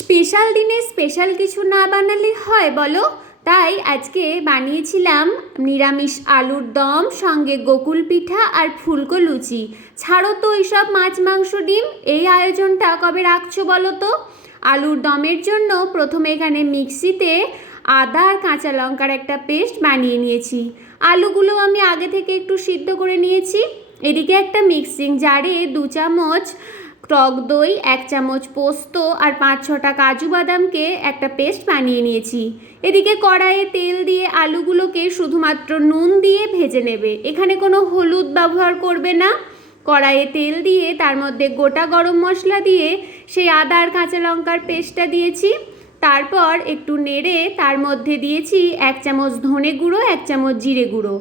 Special দিনে special কিছু না বানালে হয় বলো? তাই আজকে বানিয়েছিলাম নিরামিষ আলুর দম, সঙ্গে গোকুল পিঠা আর ফুলকো লুচি। ছাড়ো তো এইসব মাছ মাংস ডিম, এই আয়োজনটা কবে রাখছো বলো তো? আলুর দমের জন্য প্রথমে এখানে মিক্সিতে আদা আর কাঁচা লঙ্কার একটা পেস্ট বানিয়ে নিয়েছি। আলুগুলো আমি আগে থেকে একটু সিদ্ধ করে নিয়েছি। এদিকে একটা মিক্সিং জারে 2 চামচ টক দই, 1 চামচ পোস্ত আর 5-6টা কাজু বাদামকে একটা পেস্ট বানিয়ে নিয়েছি। এদিকে কড়াইয়ে তেল দিয়ে আলুগুলোকে শুধুমাত্র নুন দিয়ে ভেজে নেবে, এখানে কোনো হলুদ ব্যবহার করবে না। কড়াইয়ে তেল দিয়ে তার মধ্যে গোটা গরম মশলা দিয়ে সেই আদা আর কাঁচা লঙ্কার পেস্টটা দিয়েছি। তারপর একটু নেড়ে তার মধ্যে দিয়েছি 1 চামচ ধনে গুঁড়ো, 1 চামচ জিরে গুঁড়ো।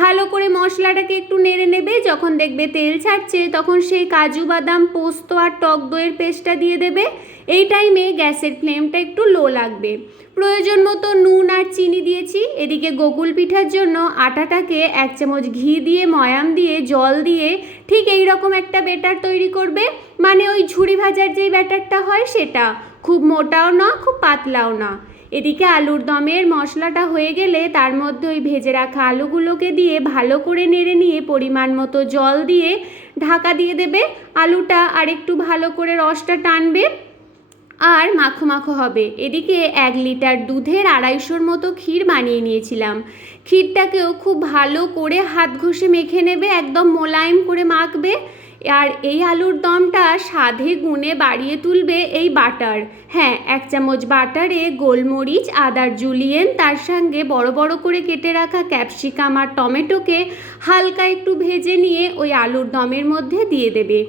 ভালো করে মশলাটাকে একটু নেড়ে নেবে। যখন দেখবে তেল ছাড়ছে তখন সেই কাজু বাদাম, পোস্ত আর টক দইয়ের পেস্টটা দিয়ে দেবে। এই টাইমে গ্যাসের ফ্লেমটা একটু লো লাগবে। প্রয়োজন মতো নুন আর চিনি দিয়েছি। এদিকে গোকুল পিঠার জন্য আটাটাকে 1 চামচ ঘি দিয়ে, ময়াম দিয়ে, জল দিয়ে ঠিক এই রকম একটা ব্যাটার তৈরি করবে। মানে ওই ঝুড়ি ভাজার যেই ব্যাটারটা হয় সেটা, খুব মোটাও না খুব পাতলাও না। এদিকে আলুর দমের মশলাটা হয়ে গেলে তার মধ্যে ওই ভেজে রাখা আলুগুলোকে দিয়ে ভালো করে নেড়ে নিয়ে পরিমাণ মতো জল দিয়ে ঢাকা দিয়ে দেবে। আলুটা আর একটু ভালো করে রসটা টানবে আর মাখো মাখো হবে। এদিকে 1 লিটার দুধের 250 মতো ক্ষীর বানিয়ে নিয়েছিলাম। ক্ষীরটাকেও খুব ভালো করে হাত ঘষে মেখে নেবে, একদম মোলায়েম করে মাখবে। আর এই আলুর দমটা স্বাদে গুণে বাড়িয়ে তুলবে এই বাটার। হ্যাঁ, 1 চামচ বাটারে গোলমরিচ, আদার জুলিয়েন, তার সঙ্গে বড় বড় করে কেটে রাখা ক্যাপসিকাম আর টমেটোকে হালকা একটু ভেজে নিয়ে ওই আলুর দমের মধ্যে দিয়ে দেবে।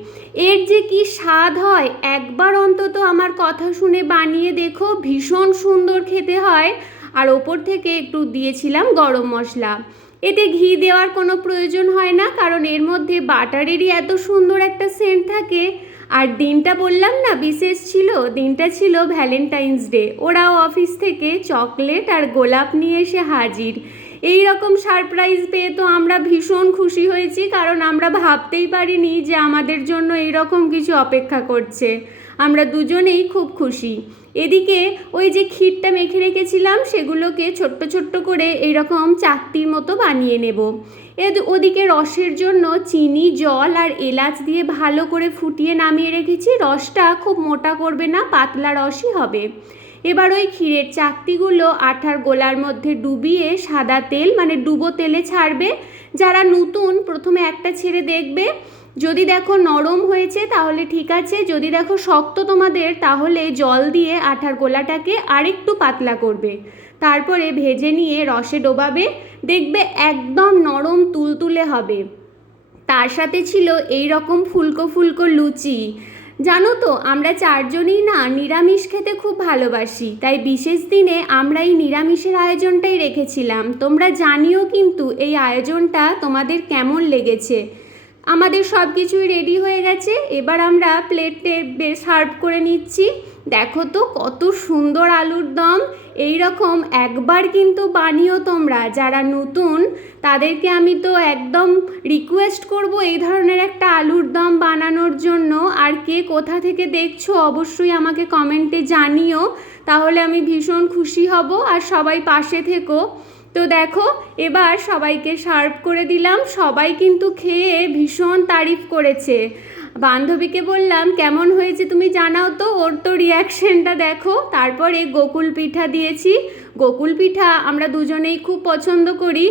এর যে কি স্বাদ হয়, একবার অন্তত আমার কথা শুনে বানিয়ে দেখো, ভীষণ সুন্দর খেতে হয়। আর ওপর থেকে একটু দিয়েছিলাম গরম মশলা। এতে ঘি দেওয়ার কোনো প্রয়োজন হয় না, কারণ এর মধ্যে বাটারেরই এত সুন্দর একটা সেন্ট থাকে। আর দিনটা বললাম না বিশেষ ছিল, দিনটা ছিল ভ্যালেন্টাইন্স ডে। ওরাও অফিস থেকে চকলেট আর গোলাপ নিয়ে এসে হাজির। এই রকম সারপ্রাইজ পেয়ে তো আমরা ভীষণ খুশি হয়েছি, কারণ আমরা ভাবতেই পারিনি যে আমাদের জন্য এই রকম কিছু অপেক্ষা করছে। আমরা দুজনেই খুব খুশি। এদিকে ওই যে ক্ষীরটা মেখে রেখেছিলাম সেগুলোকে ছোট্ট ছোট্ট করে এইরকম চাকতির মতো বানিয়ে নেব। ওদিকে রসের জন্য চিনি, জল আর এলাচ দিয়ে ভালো করে ফুটিয়ে নামিয়ে রেখেছি। রসটা খুব মোটা করবে না, পাতলা রসই হবে। এবার ওই ক্ষীরের চাকতিগুলো আটার গোলার মধ্যে ডুবিয়ে সাদা তেল, মানে ডুবো তেলে ছাড়বে। যারা নতুন প্রথমে একটা ছেড়ে দেখবে, যদি দেখো নরম হয়েছে তাহলে ঠিক আছে, যদি দেখো শক্ত তোমাদের তাহলে জল দিয়ে আটার গোলাটাকে আরেকটু পাতলা করবে। তারপরে ভেজে নিয়ে রসে ডোবাবে, দেখবে একদম নরম তুলতুলে হবে। তার সাথে ছিল এই রকম ফুলকো ফুলকো লুচি। জানো তো আমরা 4 জনই না নিরামিষ খেতে খুব ভালোবাসি, তাই বিশেষ দিনে আমরা এই নিরামিষের আয়োজনটাই রেখেছিলাম। তোমরা জানিও কিন্তু এই আয়োজনটা তোমাদের কেমন লেগেছে। আমাদের সব কিছুই রেডি হয়ে গেছে, এবার আমরা প্লেটে সার্ভ করে নিচ্ছি। দেখো তো কত সুন্দর আলুর দম। এই রকম একবার কিন্তু বানিও তোমরা, যারা নতুন তাদেরকে আমি তো একদম রিকোয়েস্ট করব এই ধরনের একটা আলুর দম বানানোর জন্য। আর কে কোথা থেকে দেখছো অবশ্যই আমাকে কমেন্টে জানিও, তাহলে আমি ভীষণ খুশি হব। আর সবাই পাশে থেকো। তো দেখো এবার সবাইকে সার্ভ করে দিলাম। সবাই কিন্তু খেয়ে ভীষণ তারিফ করেছে। বান্ধবীকে বললাম কেমন হয়েছে তুমি জানাও তো, ওর তো রিয়াকশনটা দেখো। তারপরে গোকুল পিঠা দিয়েছি। গোকুল পিঠা আমরা দুজনেই খুব পছন্দ করি।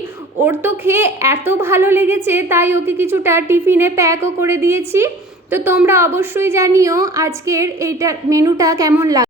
ওর তো খেয়ে এত ভালো লেগেছে তাই ওকে কিছুটা টিফিনে প্যাকও করে দিয়েছি। তো তোমরা অবশ্যই জানিও আজকের এইটা মেনুটা কেমন লাগে।